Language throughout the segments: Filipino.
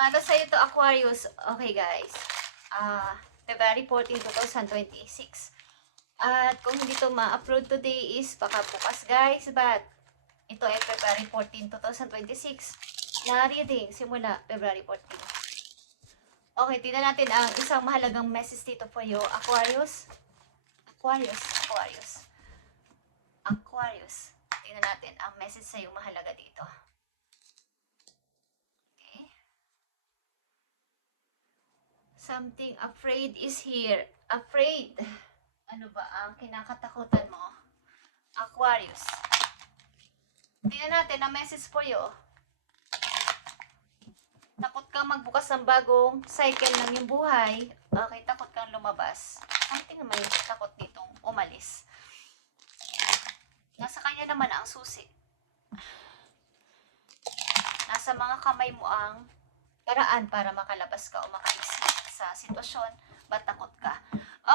Para sa ito, Aquarius, okay guys. February 14, 2026. At kung hindi to ma-upload today is baka bukas guys. But ito ay February 14, 2026 na reading simula February 14. Okay, tingnan natin ang isang mahalagang message dito for you, Aquarius. Aquarius, Aquarius. Aquarius. Tingnan natin ang message sa iyo mahalaga dito. Okay. Something afraid is here. Afraid. Ano ba ang kinakatakutan mo? Aquarius. Tingnan natin ang message for you. Takot kang magbukas ng bagong cycle ng iyong buhay. Okay, takot kang lumabas. Something may takot ditong umalis. Nasa kanya naman ang susi. Nasa mga kamay mo ang paraan para makalabas ka o makaisip sa sitwasyon. Ba't takot ka?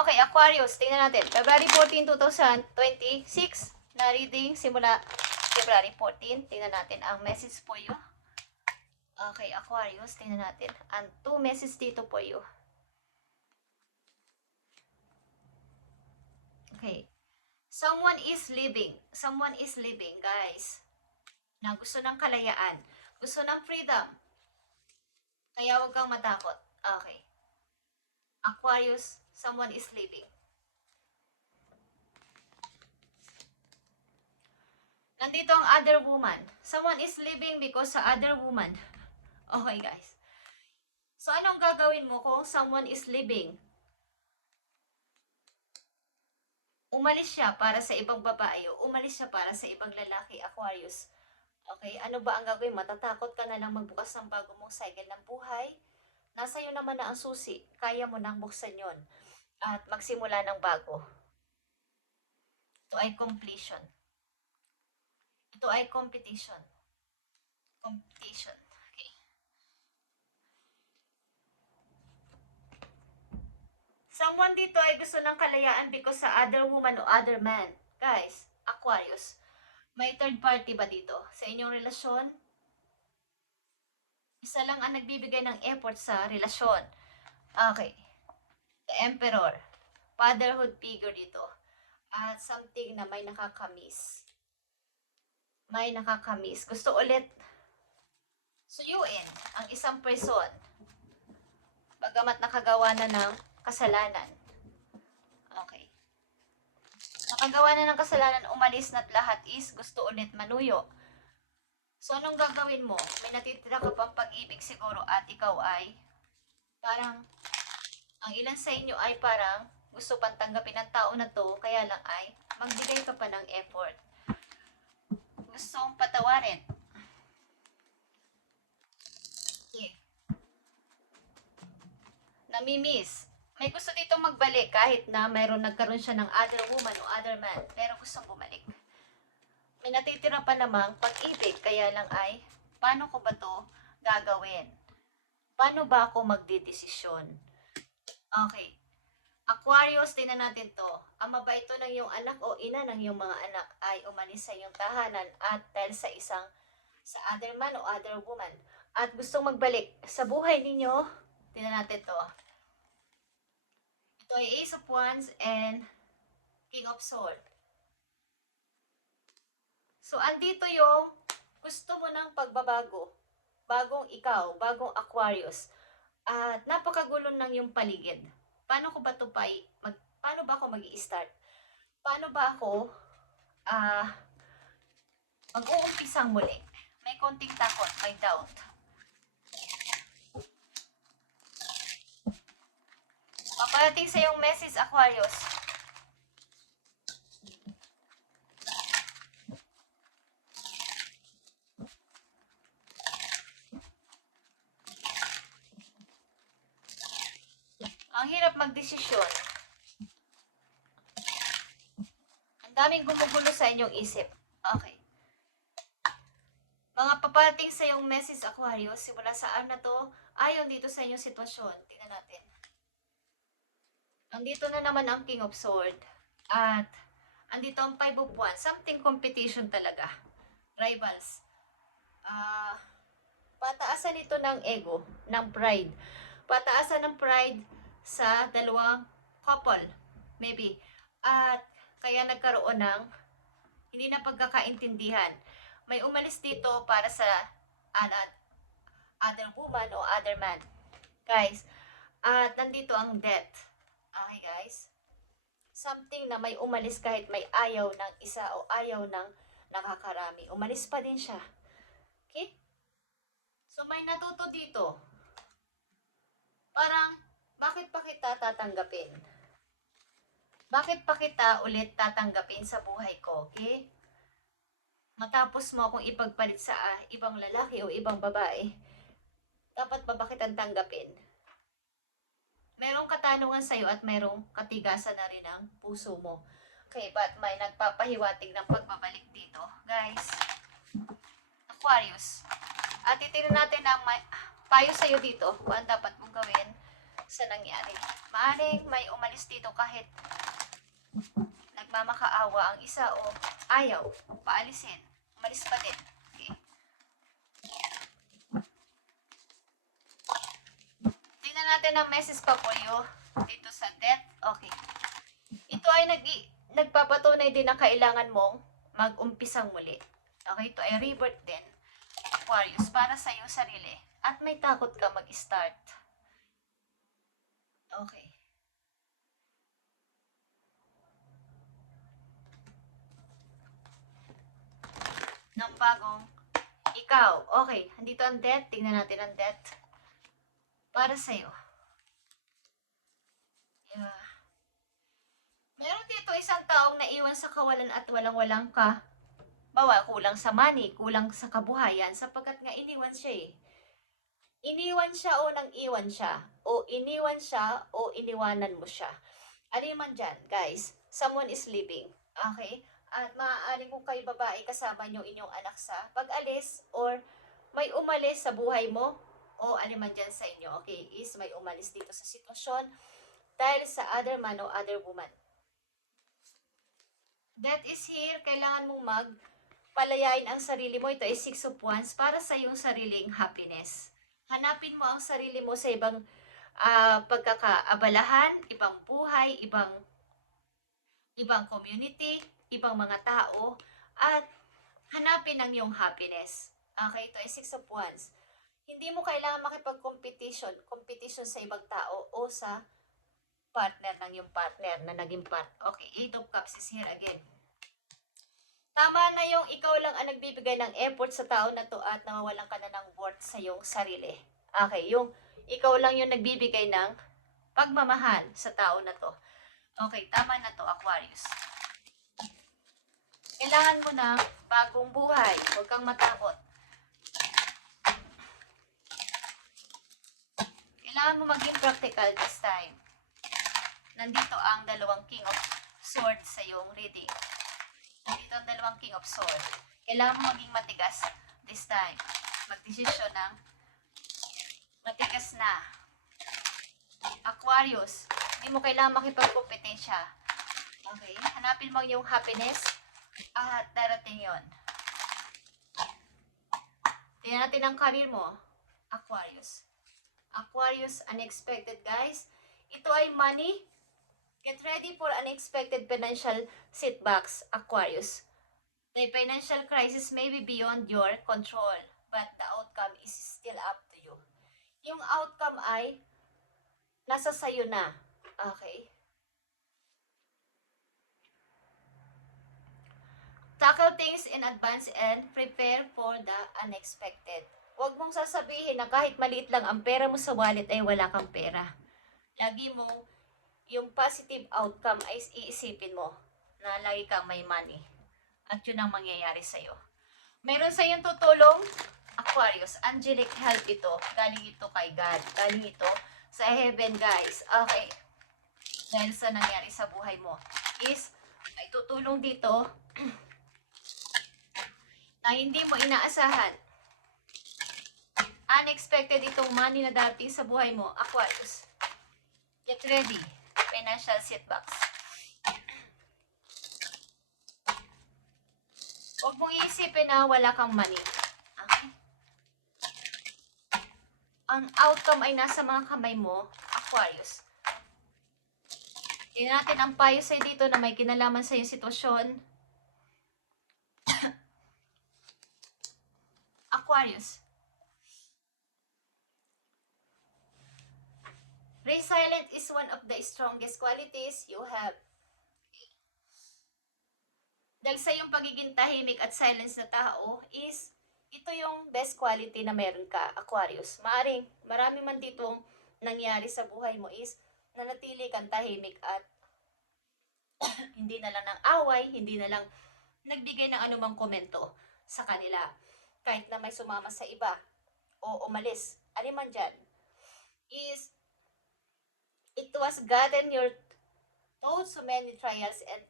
Okay, Aquarius, tingnan natin. February 14, 2026 na reading simula February 14. Tingnan natin ang message for you. Okay, Aquarius, tingnan natin. Ang 2 message dito for you. Okay. Someone is leaving. Someone is leaving, guys. Na gusto ng kalayaan. Gusto ng freedom. Kaya huwag kang matakot. Okay. Aquarius, someone is leaving. Nandito ang other woman. Someone is leaving because sa other woman. Okay, guys. So, anong gagawin mo kung someone is leaving? Umalis siya para sa ibang babae o umalis siya para sa ibang lalaki, Aquarius. Okay, ano ba ang gagawin? Matatakot ka na lang magbukas ng bago mong cycle ng buhay? Nasa iyo naman na ang susi. Kaya mo nang buksan yon at magsimula ng bago. Ito ay completion. Ito ay competition. Competition. Okay. Someone dito ay gusto ng kalayaan because sa other woman o other man. Guys, Aquarius, may third party ba dito? Sa inyong relasyon? Isa lang ang nagbibigay ng effort sa relasyon. Okay. The Emperor. Fatherhood figure dito. At something na may nakakamiss. May nakakamiss. Gusto ulit suyuin ang isang person. Bagamat nakagawa na ng kasalanan. Okay. Nakagawa na ng kasalanan, umalis na't lahat is gusto ulit manuyo. So, anong gagawin mo? May natitira ka pang pag-ibig siguro at ikaw ay parang, ang ilan sa inyo ay parang gusto pang tanggapin ng tao na to, kaya lang ay magbigay ka pa ng effort. Gustong patawarin. Okay. Namimiss. May gusto dito magbalik kahit na mayroon nagkaroon siya ng other woman o other man, pero gustong bumalik. May natitira pa namang pag-ibig, kaya lang ay, paano ko ba to gagawin? Paano ba ako magdidesisyon? Okay. Aquarius, tingnan natin to. Ama ba ito ng iyong anak o ina ng iyong mga anak ay umalis sa iyong tahanan at dahil sa other man o other woman at gustong magbalik sa buhay ninyo? Tingnan natin to. Ito ay Ace of Wands and King of Swords. So, andito yung gusto mo ng pagbabago. Bagong ikaw, bagong Aquarius. At napakagulo ng yung paligid. Paano ko ba ito paano ba ako mag-i-start? Paano ba ako mag-uumpisang muli? May konting takot, may doubt. Paparating sa yung message, Aquarius. Ang hirap magdesisyon. Ang daming gumugulo sa inyong isip. Okay. Mga paparating sa yung message, Aquarius, simula saan na to, ayon dito sa inyong sitwasyon. Tingnan natin. Andito na naman ang King of Swords. At andito ang 5 of Wands. Something competition talaga. Rivals. Pataasan ito ng ego, ng pride. Pataasan ng pride sa dalawang couple, maybe. At kaya nagkaroon ng hindi na pagkakaintindihan. May umalis dito para sa uh, other woman o other man. Guys, at nandito ang death. Okay guys? Something na may umalis kahit may ayaw ng isa o ayaw ng nakakarami. Umalis pa din siya. Okay? So may natuto dito. Parang, bakit pa kita tatanggapin? Bakit pa kita ulit tatanggapin sa buhay ko? Okay? Matapos mo akong ipagpalit sa ibang lalaki o ibang babae, dapat ba bakit ang tanggapin? Merong katanungan sa'yo at merong katigasan na rin ang puso mo. Okay, but may nagpapahiwatig ng pagbabalik dito. Guys, Aquarius. At titignan natin ang may payo sa'yo dito kung ang dapat mong gawin sa nangyari. Maaring may umalis dito kahit nagmamakaawa ang isa o ayaw paalisin. Umalis pa din. Okay. Tingnan natin ang message pa po dito sa death. Okay. Ito ay nagpapatunay din na kailangan mong mag-umpisang muli. Okay, ito ay rebirth din. Aquarius, para sa iyong sarili. At may takot ka mag-start. Okay. Ng bagong ikaw. Okay, andito ang death. Tingnan natin ang death. Para sa'yo. Yeah. Meron dito isang taong naiwan sa kawalan at walang-walang ka. Bawa, kulang sa money, kulang sa kabuhayan, sapagkat nga iniwan siya eh. Iniwan siya o nang iwan siya, o iniwan siya o iniwanan mo siya. Ano man dyan, guys? Someone is leaving. Okay? At maaaring kung kayo babae kasama nyo inyong anak sa pag-alis or may umalis sa buhay mo o ano man dyan sa inyo. Okay? Is may umalis dito sa sitwasyon dahil sa other man o other woman. That is here. Kailangan mong palayain ang sarili mo. Ito ay 6 of Wands para sa iyong sariling happiness. Hanapin mo ang sarili mo sa ibang pagkakaabalahan, ibang buhay, ibang community, ibang mga tao, at hanapin ang iyong happiness. Okay, ito ay 6 of Wands. Hindi mo kailangan competition sa ibang tao o sa partner ng iyong partner na naging part. Okay, 8 of Cups is here again. Tama na yung ikaw lang ang nagbibigay ng effort sa tao na to at nawawalan ka na ng worth sa iyong sarili. Okay, yung ikaw lang yung nagbibigay ng pagmamahal sa tao na to. Okay, tama na to, Aquarius. Kailangan mo ng bagong buhay. Huwag kang matakot. Kailangan mo maging practical this time. Nandito ang dalawang King of Swords sa iyong reading. Nandito ang dalawang King of Swords. Kailangan mo maging matigas this time. Magdesisyon ng matigas na. Aquarius, hindi mo kailangan makipagkompetensya. Okay? Hanapin mo yung happiness at darating yon. Tingnan natin ang career mo. Aquarius. Aquarius, unexpected guys. Ito ay money. Get ready for unexpected financial setbacks, Aquarius. The financial crisis may be beyond your control, but the outcome is still up to you. Yung outcome ay nasa sayo na. Okay? Tackle things in advance and prepare for the unexpected. Huwag mong sasabihin na kahit maliit lang ang pera mo sa wallet ay wala kang pera. Lagi mong yung positive outcome ay iisipin mo na lagi kang may money. At yun ang mangyayari sa'yo. Meron sa'yong tutulong, Aquarius. Angelic help ito. Galing ito kay God. Galing ito sa heaven, guys. Okay. Dahil sa nangyari sa buhay mo is may tutulong dito na hindi mo inaasahan. Unexpected itong money na darating sa buhay mo, Aquarius. Get ready. Financial setbacks. Huwag mong iisipin na wala kang money. Okay? ang outcome ay nasa mga kamay mo, Aquarius. Tingnan natin ang payo sa'yo dito na may kinalaman sa iyong sitwasyon. Aquarius. Resilient is one of the strongest qualities you have. Dahil sa iyong pagiging tahimik at silence na tao is ito yung best quality na meron ka, Aquarius. Marami man ditong nangyari sa buhay mo is nanatili kang tahimik at hindi na lang ng away, hindi na lang nagbigay ng anumang komento sa kanila. Kahit na may sumama sa iba o umalis, aliman dyan, is it was gotten your told so many trials and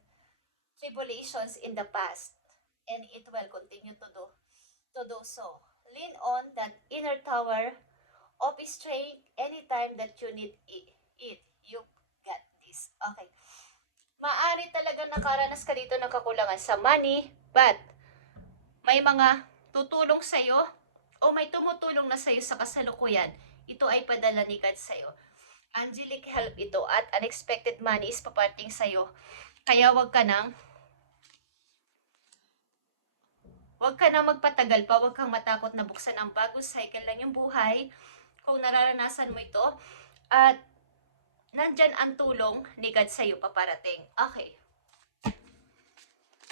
tribulations in the past, and it will continue to do so. Lean on that inner tower of strength anytime that you need it. You got this. Okay. Maari talaga nakaranas ka dito ng kakulangan sa money, but may mga tutulong sa'yo o may tumutulong na sa'yo sa kasalukuyan. Ito ay padala ni God sa'yo. Angelic help ito at unexpected money is paparting sa'yo. Kaya wag ka nang magpatagal pa, wag kang matakot na buksan ang bagong cycle ng iyong buhay kung nararanasan mo ito. At nandyan ang tulong ni God sa'yo paparating. Okay.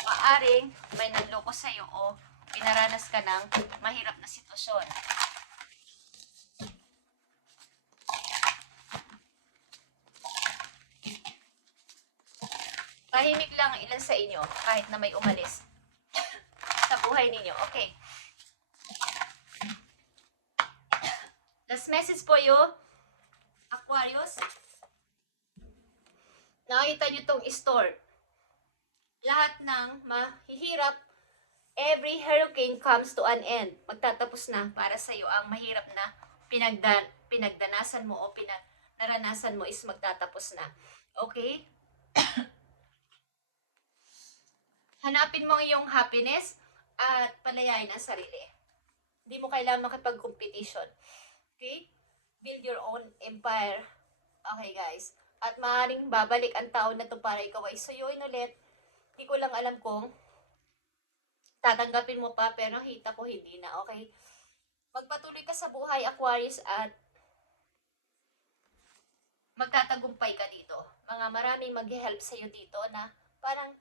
Maaring may nanloko sa'yo o pinaranas ka ng mahirap na sitwasyon. Tahimik lang ang ilan sa inyo kahit na may umalis sa buhay ninyo. Okay. Last message for you, Aquarius. Nakita nyo tong storm. Lahat ng mahihirap, every hurricane comes to an end. Magtatapos na para sa iyo ang mahirap na pinagdanasan mo o naranasan mo is magtatapos na. Okay? Hanapin mo ang iyong happiness at palayain ang sarili. Hindi mo kailangan makipag-competition. Okay? Build your own empire. Okay, guys. At maaaring babalik ang taon na to para ikaw ay suyuin ulit. Hindi ko lang alam kung tatanggapin mo pa, pero nakita ko hindi na. Okay? Magpatuloy ka sa buhay, Aquarius, at magtatagumpay ka dito. Maraming mag-help sa'yo dito na parang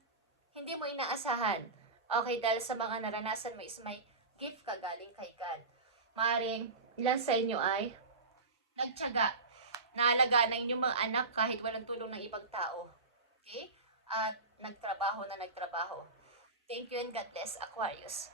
hindi mo inaasahan. Okay, dahil sa mga naranasan mo is may gift ka galing kay God. Maring ilan sa inyo ay nagtiyaga, naalagaan ng inyong mga anak kahit walang tulong ng ibang tao. Okay? At nagtrabaho. Thank you and God bless, Aquarius.